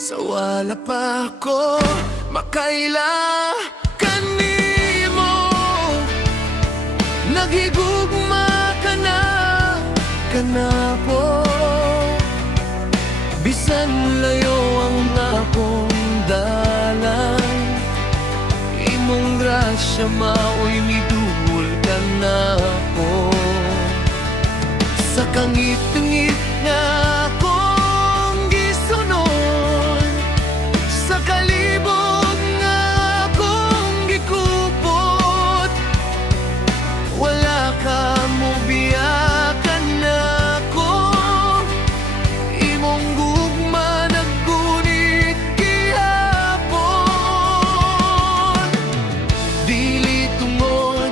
Sa wala pa ko makaila kanimo, naghigugma ka na po. Bisan layo ang akong dalan, imong grasya maoy midul ka na po. Sa kangit-ngit nga akong gisunod, sa kalibog nga akong gikupot, wala ka mo biyakan ako. Imong gugma naggunit gihapon, dili tungod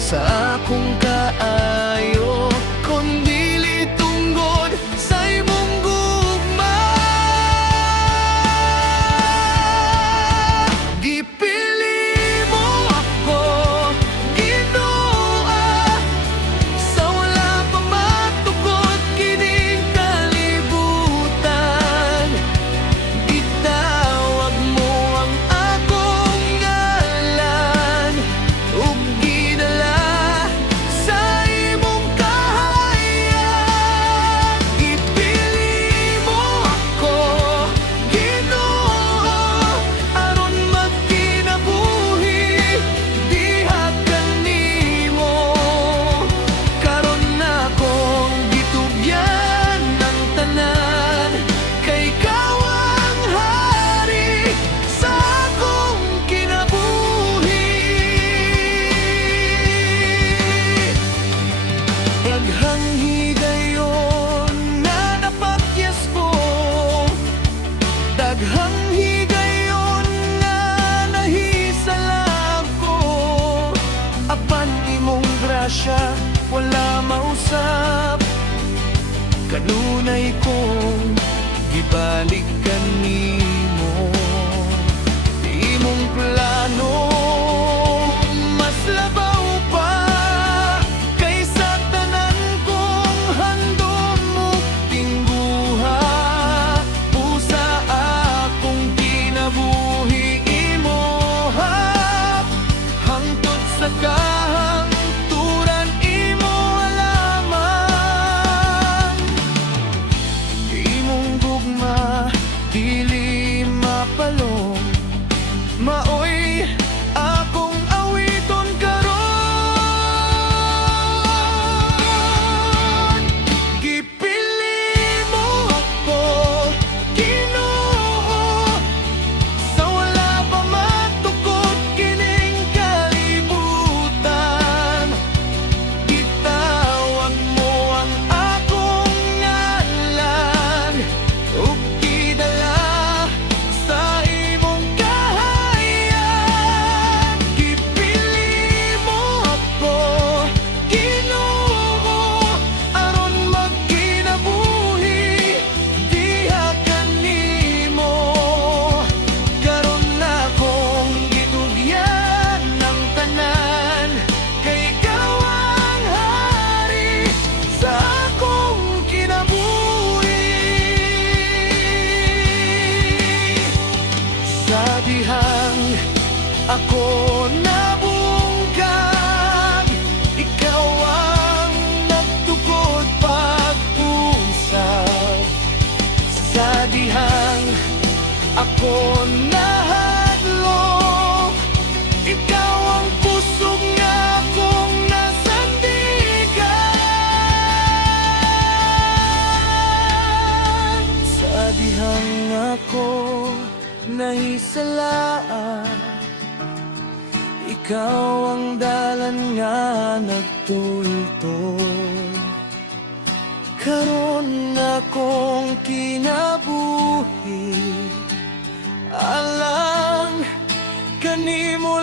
sa akong kaayo, kundili tungod sa imong gugma. Gipili mo ako, Ginoo, sa wala pa matukod kining kalibutan. Itawag mo ang akong ngalan, ug gidala sa imong kahayag. Ipili mo ako, Ginoo, aron magkinabuhi diha kanimo. Karon na akong gitugyan ng tanan, kay ikaw ang hari sa akong kinabuhi. Daghang higayon na napakyas ko, daghang higayon na nahisalag ko. Apan imong grasya wala mausap, kanunay kong gibalik kanimo. Imong plano mas labaw pa kaysa tanan kong handom mo tingguha. Pusa akong kinabuhi imohap, hangtod sa kahangturan imo alaman. Imong gugma dili mapalong, maoy akong awiton karon. Gipili mo ako, Ginoo, sa wala pa matukod kining kalibutan. Itawag mo ang akong ngalan, ug gidala sa imong kahayag. Gipili mo ako, Ginoo, aron magkinabuhi diha kanimo. Karon na akong gitugyan ng tanan, kay ikaw ang hari sa akong kinabuhi. Sa dihang ako nabungkag, ikaw ang nagtukod pag-usap. Sa dihang ako nahadlok, ikaw ang pusog nga akong nasandigan. Sa dihang ako nahisalaan, ikaw ang dalan nga nagtultol. Karon akong kinabuhi, alang kanimo